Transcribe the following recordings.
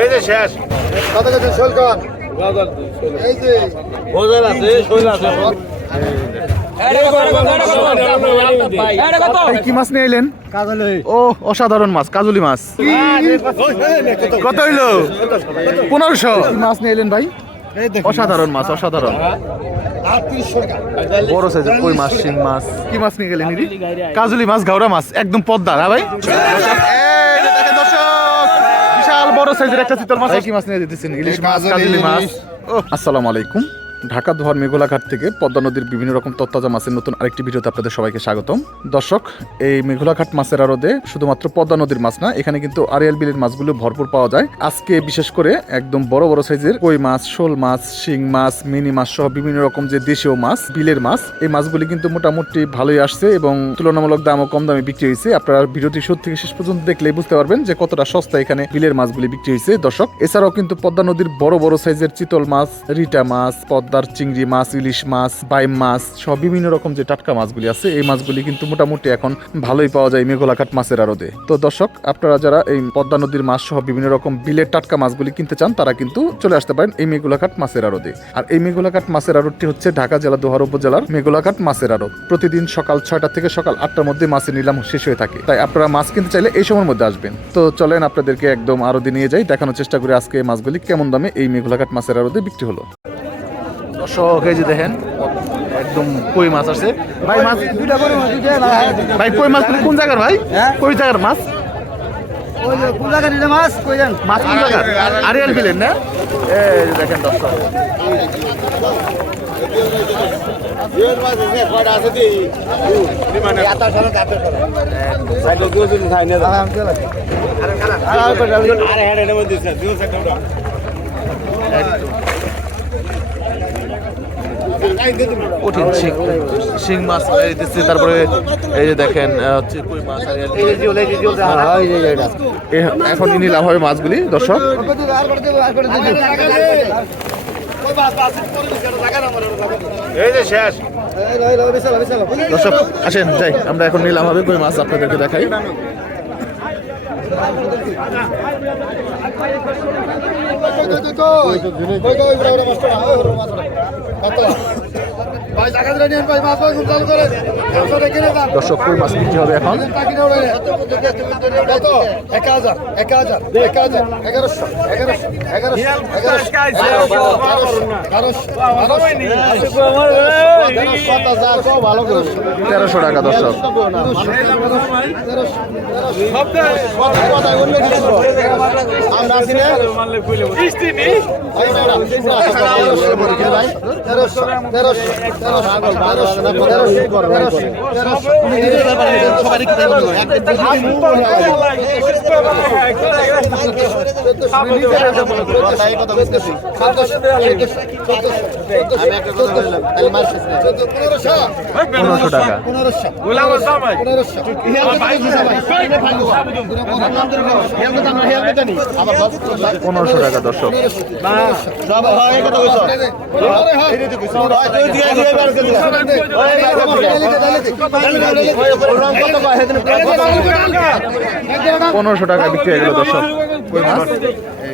এই যে শেষ। কত গেছেন শোলকন? এই যে ভোজন আছে শৈল আছে। কি মাছ নিয়ে এলেন? ও অসাধারণ মাছ কাজুলি মাছ। কত হইল? পনেরোশো। কি মাছ নিয়ে এলেন ভাই? অসাধারণ মাছ অসাধারণ। বড় সাইজের কই মাছ শিং মাছ? কি মাছ নিয়ে গেলেন কাজুলি মাছ গাওরা মাছ একদম পদ্মা হ্যাঁ ভাই? বড় সাইজের একটা চিতল মাছ কি মাছ নিয়ে দিতেছেন ইলিশ মাছ কাজলি মাছ। আসসালামু আলাইকুম। ঢাকা দোহার মেঘোলাঘাট থেকে পদ্মা নদীর বিভিন্ন রকম তত্তাজা মাছের নতুন আরেকটি ভিডিওতে আপনাদের সবাইকে স্বাগতম। দর্শক, এই মেঘোলাঘাট মাছের আড়দে শুধুমাত্র পদ্মা নদীর মাছ না, এখানে কিন্তু আরিয়াল বিলের মাছগুলো ভরপুর পাওয়া যায়। আজকে বিশেষ করে একদম বড় বড় সাইজের কই মাছ, শোল মাছ, শিং মাছ, মিনি মাছ সহ বিভিন্ন রকম যে দেশীয় মাছ, বিলের মাছ, এই মাছগুলি কিন্তু মোটামুটি ভালোই আসছে এবং তুলনামূলক দামও কম দামে বিক্রি হয়েছে। আপনারা ভিডিওটি শুরু থেকে শেষ পর্যন্ত দেখলে বুঝতে পারবেন যে কতটা সস্তা এখানে বিলের মাছগুলি বিক্রি হয়েছে। দর্শক, এছাড়াও কিন্তু পদ্মা নদীর বড় বড় সাইজের চিতল মাছ, রিটা মাছ পদ্মার চিংড়ি মাছ, ইলিশ মাছ, বাইম মাছ, সব বিভিন্ন রকম যে টাটকা মাছগুলি আছে, এই মাছগুলি কিন্তু মোটামুটি এখন ভালোই পাওয়া যায় মেঘোলাঘাট মাছের আড়দে তো দর্শক, আপনারা যারা এই পদ্মা নদীর মাছ সহ বিভিন্ন রকম বিলের টাটকা মাছগুলি কিনতে চান, তারা কিন্তু চলে আসতে পারেন এই মেঘোলাঘাট মাছের আড়দে আর এই মেঘোলাঘাট মাছের আড়তটি হচ্ছে ঢাকা জেলা দোহার উপজেলার মেঘোলাঘাট মাছের আড়ত। প্রতিদিন সকাল ছয়টা থেকে সকাল আটটার মধ্যে মাছের নিলাম শেষ হয়ে থাকে। তাই আপনারা মাছ কিনতে চাইলে এই সময়ের মধ্যে আসবেন। তো চলেন আপনাদেরকে একদম আরদে নিয়ে যাই, দেখানোর চেষ্টা করি আজকে মাছগুলি কেমন দামে এই মেঘোলাঘাট মাছের আড়দে বিক্রি হলো। এই যে দেখেন একদম কই মাছ আছে ভাই মাছ দুইটা করে মাছ ভাই। কই মাছ কোন জায়গার ভাই? হ্যাঁ? কই জায়গার মাছ? ওই যে কোন জায়গা নিলে মাছ? মাছ কোন জায়গার? আরিয়াল বিলেন না? দেখেন দর্শক। কঠিন শিং শিং মাছ এই দিচ্ছে তারপরে এই যে দেখেন হচ্ছে কই মাছ আরিয়াল বিলেন। এ- হবে মাছগুলি দর্শক। এই যে শেষ। দর্শক আসেন যাই আমরা এখন নিলাম হবে কই মাছ আপনাদেরকে দেখাই। ভাই দর্শক কই মাছ বিক্রি হবে এখন তেরোশো টাকা দর্শক আমরা আছি না তেরোশো তেরোশো পনেরোশো টাকা পনেরোশো দর্শক পনেরোশো টাকা বিক্রি হয়ে গেল দর্শক।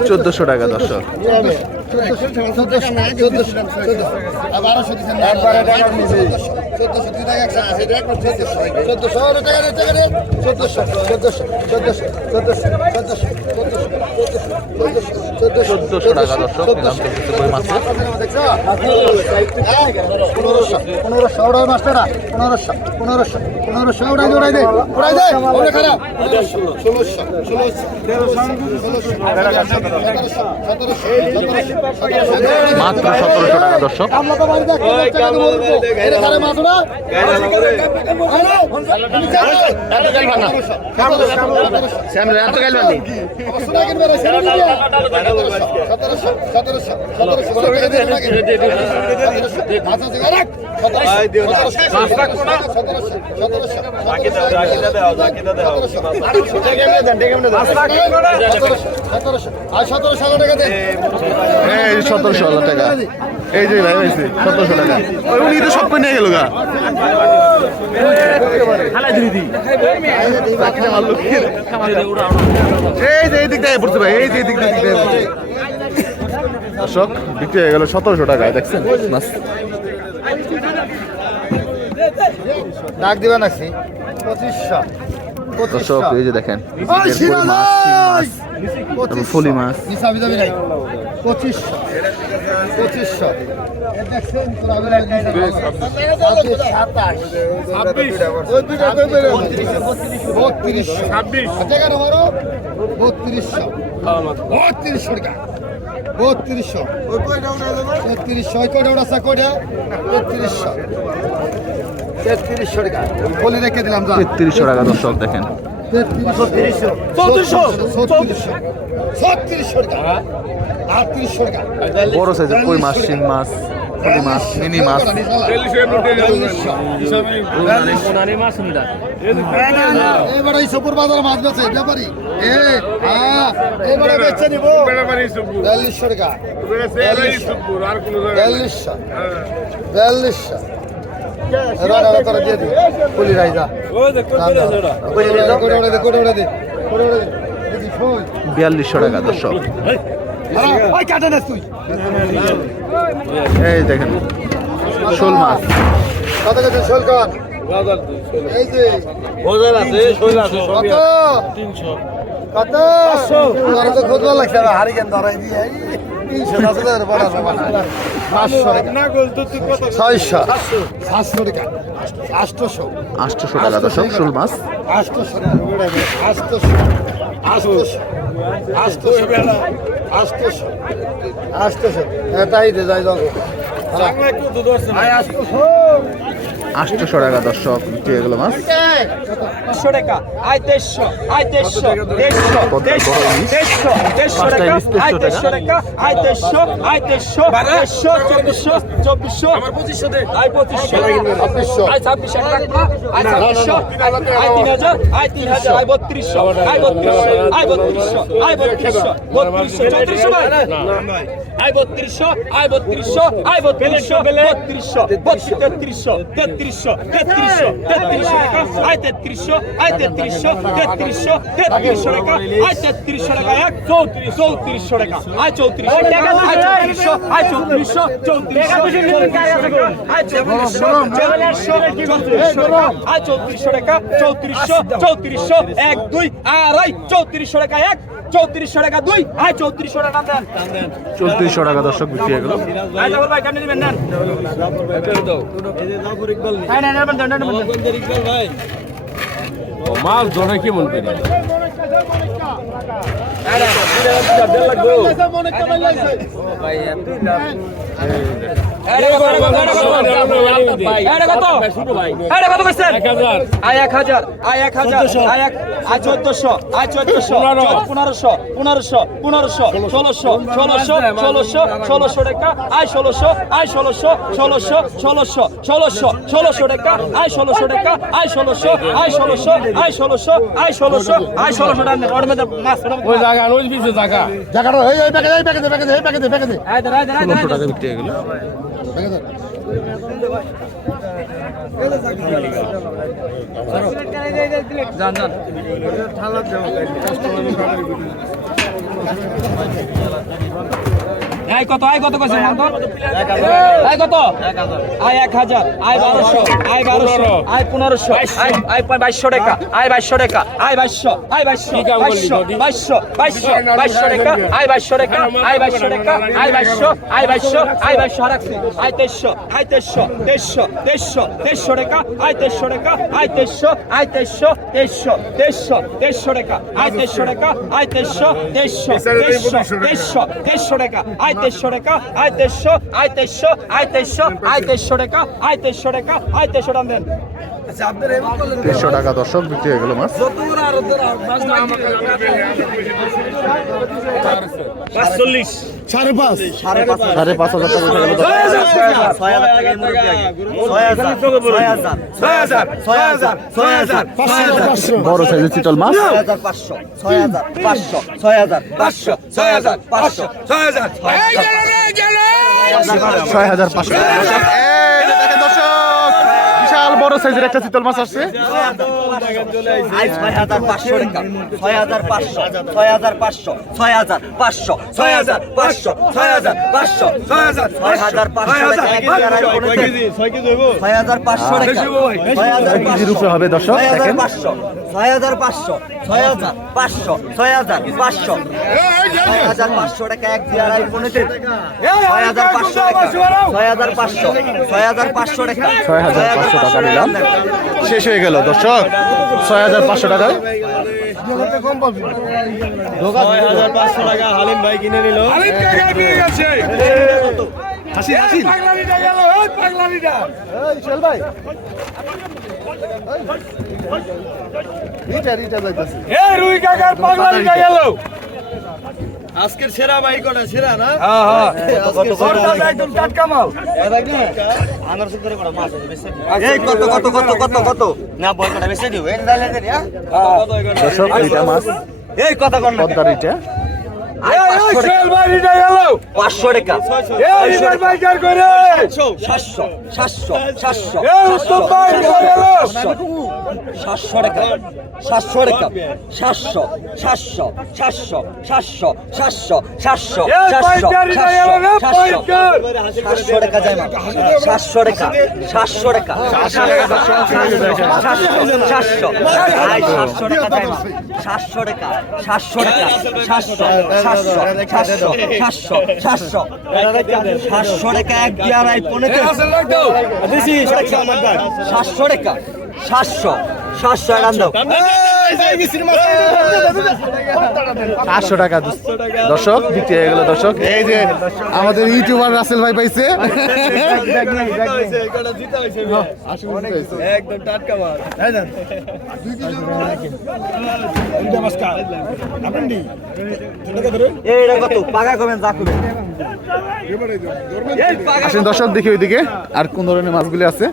চোদ্দশো টাকা দর্শক পনেরোশো পনেরোশো পনেরোশো পনেরোশো উড়াই দে উড়াই দে উড়াই দে ওটা খারাপ ষোলোশো মাত্র সতেরোশো টাকা দর্শক। সতেরোশো। টাকা দে এই সতেরোশো টাকা এই যে ভাই সতেরোশো টাকা উনি তো সব এই যে এই ভাই এই যে এই বিক্রি হয়ে গেল সতেরোশো টাকায় দেখছেন মাছ ডাক দিবা নাকি? পঁচিশশো। দর্শক এই যে দেখেন ফলি মাছ পঁচিশশো। পঁচিশশো? বত্রিশশো। বত্রিশশো। বত্রিশশো টাকা। বত্রিশশো। তেত্রিশশো। ওই কয়টা উড়াচ্ছে, কয়টা? তেত্রিশশো। তেত্রিশশো টাকা। বলি রেখে দিলাম তেত্রিশশো টাকা দর্শক দেখেন। বড় সাইজের কই মাছ শিং মাছ মাছ মিনি মাছ? এবারে এই সপুর মাছ বেছে ব্যাপারি। হ্যাঁ এবারে বেচে নিব। বিয়াল্লিশশো টাকা। বিয়াল্লিশশো বিয়াল্লিশশো আরও করে দিয়ে দিই কুলি রাইজা দে দে দে বিয়াল্লিশশো টাকা দর্শক। ওই কাটে না তুই এই দেখেন শোল মাছ। কত? কত? শোল কর এই যে ওজন আছে শৈল আছে কত কত আমার তো খুব লাগছে হারি ধরাই দিয়ে আটশোশো টাকা দর্শক শোল মাছ আটশোশো তাই দে যাই যাব আটশোশো আটশোশো টাকা দর্শক বিক্রি হয়ে গেল মাছ আয় বত্রিশশো আয় বত্রিশশো আয় বত্রিশশো বত্রিশশো বত্রিশশো চৌত্রিশশো ভাই তেত্রিশশো তেত্রিশশো তেত্রিশশো টাকা। আয় তেত্রিশশো আয় তেত্রিশশো তেত্রিশশো তেত্রিশশো টাকা। আয় তেত্রিশশো টাকা, এক, চৌত্রিশ, চৌত্রিশশো টাকা। আয় চৌত্রিশশো টাকা আয় চৌত্রিশশো আয় চৌত্রিশশো চৌত্রিশশো আয় চৌত্রিশশো চৌত্রিশশো চৌত্রিশশো আয় চৌত্রিশশো টাকা, চৌত্রিশশো চৌত্রিশশো, এক, দুই, আড়াই, চৌত্রিশশো টাকা, এক। চৌত্রিশশো টাকা দুই আয় চৌত্রিশশো টাকা দেন চৌত্রিশশো টাকা দর্শক বিক্রি হয়ে গেল ভাই কেন নেবেন নেন হ্যাঁ। মাছ ধরে কি মন করি এটা টাকা, ওই ওই জায়গাটা এই প্যাকেজ প্যাকেজে প্যাকেজে প্যাকেজে প্যাকেজে হয়ে গেল প্যাকেজে যান, যান। আয় কত আয় কত কইছে মাল আয় কত আয় এক হাজার আয় বারোশো আয় বারোশো আয় পনেরোশো আয় আয় বাইশশো টাকা আয় বাইশশো টাকা আয় বাইশশো আয় বাইশশো বাইশশো? বাইশশো বাইশশো বাইশশো টাকা আয় বাইশশো টাকা আয় বাইশশো টাকা আয় বাইশশো আয় বাইশশো আয় বাইশশো রাখছি আয় তেইশশো আয় তেইশশো তেইশশো তেইশশো তেইশশো টাকা আয় তেইশশো টাকা আয় তেইশশো আয় তেইশশো তেইশশো তেইশশো তেইশশো টাকা আয় তেইশশো টাকা আয় তেইশশো তেইশশো তেইশশো তেইশশো তেইশশো টাকা আয় তেইশশো টাকা আয় তেইশশো আয় তেইশশো আয় তেইশশো আয় তেইশশো টাকা আয় তেইশশো টাকা আয় তেইশশো টাকা দেন দেড়শো টাকা দর্শক বিক্রি হয়ে গেল মাছ। সাড়ে পাঁচ সাড়ে পাঁচ হাজার বড় সাইজের চিতল মাছ পাঁচশো ছয় হাজার পাঁচশো ছয় হাজার পাঁচশো ছয় হাজার পাঁচশো ছয় হাজার ছয় হাজার পাঁচশো বড় সাইজের একটা চিতল মাছ আসছে। ছয় হাজার পাঁচশো টাকা। ছয় হাজার পাঁচশো ছয় হাজার পাঁচশো ছয় হাজার পাঁচশো ছয় হাজার পাঁচশো ছয় হাজার পাঁচশো ছয় হাজার ছয় হাজার পাঁচশো। হাজার ছয় হাজার পাঁচশো। টাকা ছয় হাজার এক হবে দর্শক ছয় হাজার পাঁচশো। ছয় হাজার পাঁচশো ছয় হাজার পাঁচশো ছয় হাজার পাঁচশো। ছয় হাজার পাঁচশো টাকা এক দিয়ে আড়াই পনেরো ছয় হাজার পাঁচশো টাকা ছয় হাজার পাঁচশো ছয় হাজার পাঁচশো টাকা। ছয় হাজার পাঁচশো টাকা নিলাম শেষ হয়ে গেল দর্শক। ছয় হাজার পাঁচশো টাকায় এ রুই কাকার পাগলা লিখা গেল। আজকের সেরা ভাই কোটা সেরা না? হ্যাঁ হ্যাঁ।, হ্যাঁ, হ্যাঁ। একদম টাটকা মাল। আনারস করে কোটা মাছ বেশি এই কত কত কত কত কত না বল কোটা বেশি দিও এই দালে দে হ্যাঁ? হ্যাঁ। দশক এটা মাছ। এই কথা কোন না এটা পাঁচশো টাকা। সাতশো টাকা সাতশো টাকা সাতশো সাতশো সাতশো সাতশো সাতশো সাতশো সাতশো টাকা যায় সাতশো টাকা সাতশো টাকা সাতশো সাতশো টাকা সাতশো টাকা সাতশো টাকা সাতশো সাতশো সাতশো সাতশো সাতশো সাতশো টাকা এক দিয়ে আড়াই পনেরো সাতশো সাতশো সাতশো এরান দাও আটশো টাকা দর্শক বিক্রি হয়ে গেল দর্শক। এই যে আমাদের ইউটিউবার রাসেল ভাই পাইছে। একদম টাটকা মাছ এইটা কত? পাকা করবেন যা করবেন আসেন দর্শক দেখি ওইদিকে। আর কোন ধরনের মাছগুলি আছে?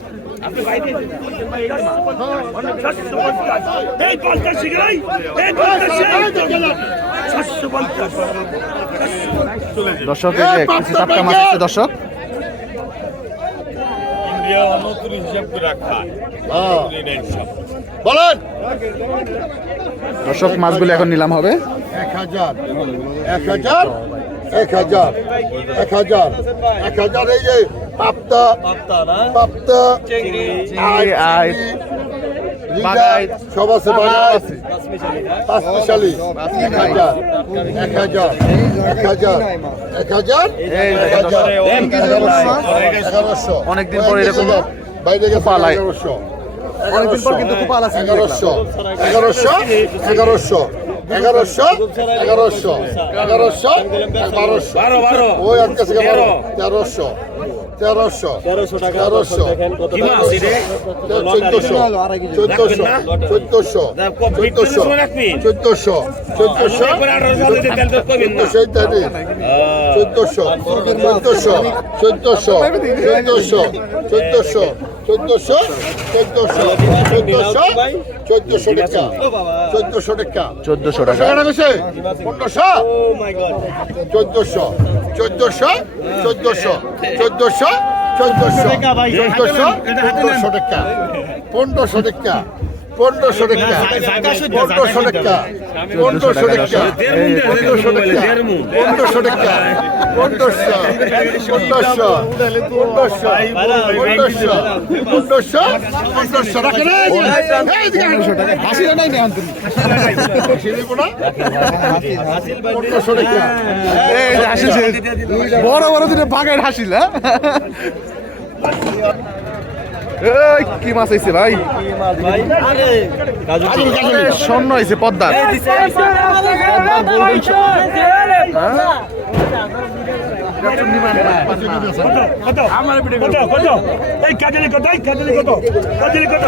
দর্শক এই যে কিছু টাটকা মাছ আছে দর্শক। বলেন। দর্শক মাছগুলি এখন নিলাম হবে। এক হাজার এক হাজার এক হাজার এক হাজার এক হাজার এই যে পাপ্তা পাপ্তা চিংড়ি, আই, বাগাই। সব আছে বাগাই পাঁচ মিশালি এক হাজার এক হাজার এক হাজার এক হাজার। এগারোশো অনেকদিন পর এরকম বাইরে গেছে পালায়। এগারোশো। অনেকদিন পর কিন্তু কুপাল আছে এগারোশো। এগারোশো এগারোশো। এগারোশো এগারোশো। এগারোশো বারোশো বারো বারো। ওই এক কাছে বারো তেরোশো। তেরোশো তেরোশো তেরোশো কি মাছ এটা? চোদ্দশো চোদ্দশো চোদ্দশো চোদ্দশো চোদ্দশো চোদ্দশো চোদ্দশো ইত্যাদি চোদ্দশো চোদ্দশো চোদ্দশো চোদ্দশো চোদ্দশো চোদ্দশো চোদ্দশো চোদ্দশো চোদ্দশো টাকা। চোদ্দশো টাকা। চোদ্দশো টাকা। পনেরোশো? চোদ্দশো চোদ্দশো চোদ্দশো চোদ্দশো চোদ্দশো চোদ্দশো চোদ্দশো টাকা। পনেরোশো টাকা। পনেরোশো টাকা পনেরোশো টাকা পনেরোশো টাকা পনেরোশো টাকা পনেরোশো টাকা পনেরোশো পনেরোশো পনেরোশো পনেরোশো পনেরোশো পনেরোশো রাখে রে পনেরোশো টাকা হাসি নাই না পনেরোশো টাকা এই যে হাসিছে বড় বড় দুটো বাঘের হাসিল হ্যাঁ? এই কি মাছ আইছে ভাই? এই স্বর্ণ আইছে পদ্মার। কত কত কত এই কাজলি কত কত কাজলি কত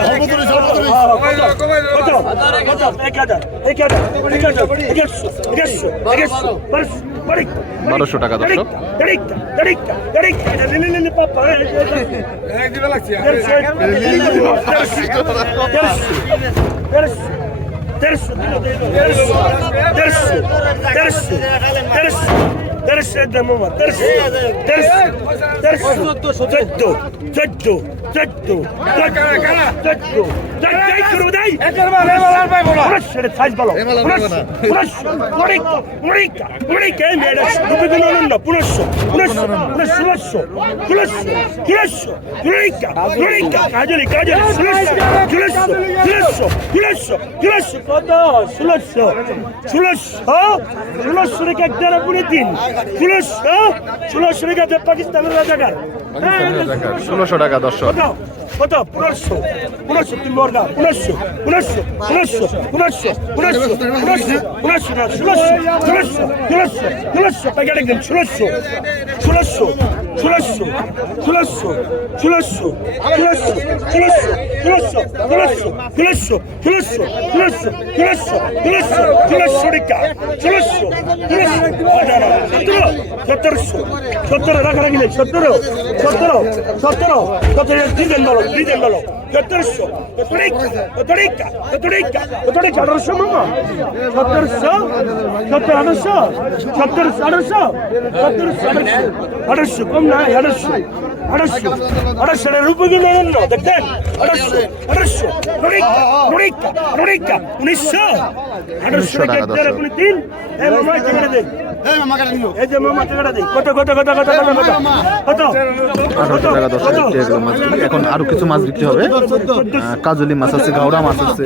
কত কত এক হাজার এক হাজার এক হাজার এগারোশো এগারোশো এগারোশো বারোশো درس دموما درس درس درس جدو جدو جدو جدو جدو করো দেই কাজলি কাজলি পুরুষ ষোলশ ষোলশ ষোলশ কত ষোলশ ষোলশ ষোলশ রেখে এক দেড় পুনে তিন। ষোলশ ষোলশ রেখে পাকিস্তানের রাজাকার। ষোলোশো টাকা দর্শক। কত পুনশ্য পুনশ্য তিন বর্গা পুনশ্য পুনশ্য পুনশ্য পুনশ্য পুনশ্য পুনশ্য পুনশ্য না ষোলশ ষোলশ ষোলশ ষোলশ প্যাকেট একদম ষোলশ ষোলশ ষোলশ ষোলশ ষোলশ ষোলশ ষোলশ ষোলশ ষোলশ ষোলশ ষোলশ ষোলশ ষোলশ ষোলশ ষোলশ টাকা ষোলশ ষোলশ সতেরো সতেরোশো সতেরো রাখারাখি নেই সতেরো সতেরো সতেরো সতেরো ডিজেল বলো Dídenlo. Catorce, catorica, catorica, catorica, catorica, adarsa mama. Catorce, catorce, adarsa, catorce, adarsa, catorce, adarsa, adarsa, kom na, adarsa, adarsa, adarsa, le rupa ki nahin lo, dekhen, adarsa, adarsa, catorica, catorica, catorica, unisa, adarsa, dekhen, dekhen, dekhen, dekhen, dekhen, dekhen, এখন আরও কিছু মাছ বিক্রি হবে কাজলি মাছ আছে গাওড়া মাছ আছে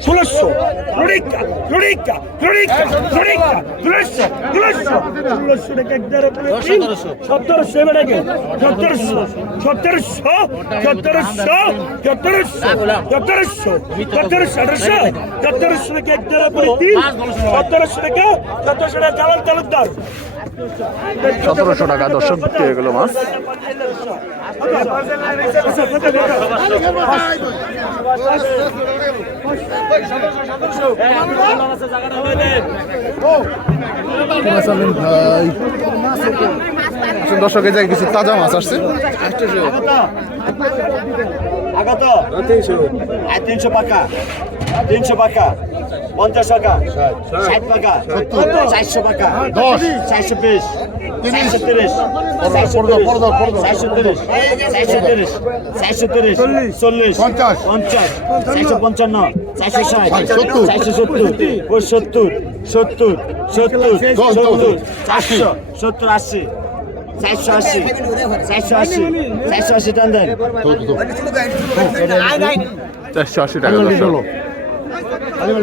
ষোলশো সতেরোশো টাকা দর্শক পেয়ে গেল মাছ আচ্ছা আসুন দর্শক জায়গায় কিছু তাজা মাছ আসছে। তিনশো পাকা। তিনশো পাকা। পঞ্চাশ টাকা ষাট। টাকা চারশো টাকা দশ। চারশো বিশ চারশো তিরিশ চারশো তিরিশ চারশো তিরিশ চারশো তিরিশ চল্লিশ পঞ্চাশ। পঞ্চাশ চারশো পঞ্চান্ন চারশো ষাট চারশো সত্তর ও সত্তর সত্তর সত্তর সত্তর চারশো সত্তর আশি চারশো আশি চারশো আশি চারশো আশি টান দেন। চারশো আশি টাকা আলিমাল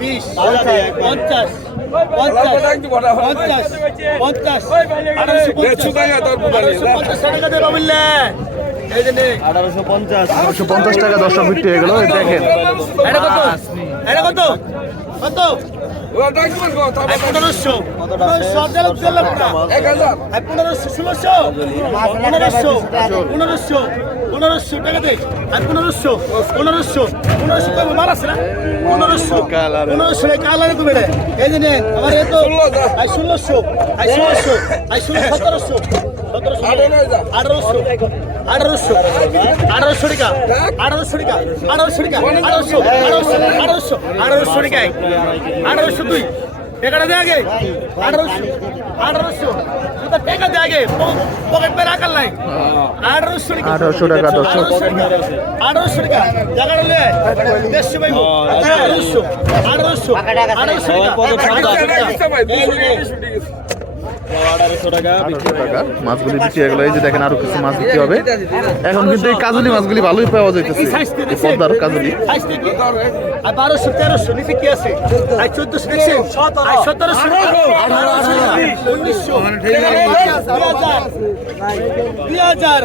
বিশ পঞ্চাশ পঞ্চাশ পঞ্চাশ পঞ্চাশ আঠারোশো পঞ্চাশ। টাকা দর্শক বিক্রি হয়ে গেল। দেখেন। এটা কত? এটা কত? পনেরোশো ষোলোশো পনেরোশো পনেরোশো পনেরোশো টাকা দে আর পনেরোশো পনেরোশো পনেরোশো কবে মার আছে না পনেরোশো পনেরোশো কালারে কমে এই যে আমার এ তো আই ষোলোশো আই ষোলোশো আই ষোলো সতেরোশো সতেরোশো। আঠারোশো আঠারোশো আঠারোশো টাকা আঠারোশো টাকা আঠারোশো টাকা আঠারোশো আঠারোশো আঠারোশো আঠারোশো টাকা আঠারোশো দুই টাকাটা দে আগে আঠারোশো আঠারোশো টাকা দে আগে পকেট পে রাখার নাই আঠারোশো টাকা 1800 টাকা। আঠারোশো টাকা জায়গাটা লে দেড়শো পাইব আঠারোশো আঠারোশো আঠারোশো টাকা আঠারোশো টাকা মাছগুলি বিক্রি হয়ে এই যে দেখেন আরও কিছু মাছ বিক্রি হবে। এখন কিন্তু এই কাজলি মাছগুলি ভালোই পাওয়া যাইতেছে। পদ্মার কাজলি। আর বারোশো তেরোশো নিচে কি আছে? চোদ্দশো দেখছেন? সতেরোশো আঠারোশো উনিশশো। দুই হাজার।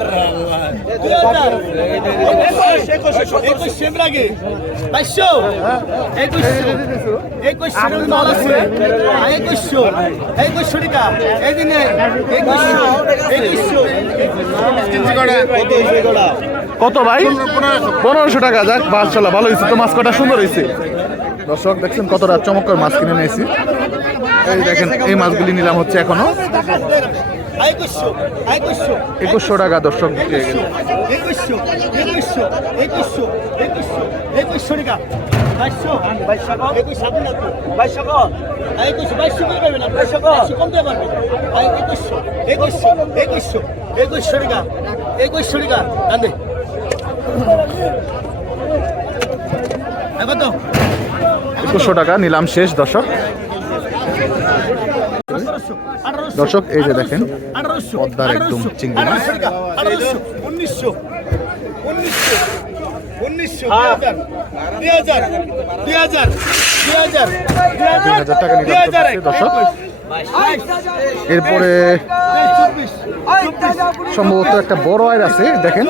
দুই হাজার। একুশ একুশ বাইশশো। একুশশো। একুশশো। একুশশো। একুশশো টাকা। কত ভাই? পনেরোশো টাকা, যাক মাশাল্লাহ ভালো হয়েছে তো মাছ কটা সুন্দর হয়েছে। দর্শক, দেখছেন কতটা চমৎকার মাছ কিনে নিয়েছি। এই দেখেন, এই মাছগুলি নিলাম হচ্ছে এখনও। একুশশো টাকা দর্শক একুশশো একুশশো একুশশো একুশশো একুশশো টাকা। বাইশশো বাইশশো একুশ সাত না তো? বাইশশো একুশ বাইশশো করে পাবেন না বাইশশো বাইশশো কম দিয়ে পারবেন। আর একুশশো একুশশো একুশশো একুশশো টাকা। একুশশো টাকা একুশশো নিলাম শেষ দর্শক। দর্শক, এই যে দেখেন, পদ্মার একদম চিংড়ি মাছ। উনিশশো উনিশশো উনিশশো দুই হাজার দুই হাজার দুই হাজার দুই হাজার টাকা চলতেছে, দর্শক এরপরে সম্ভবত একটা বড় আয়ের আছে দেখেন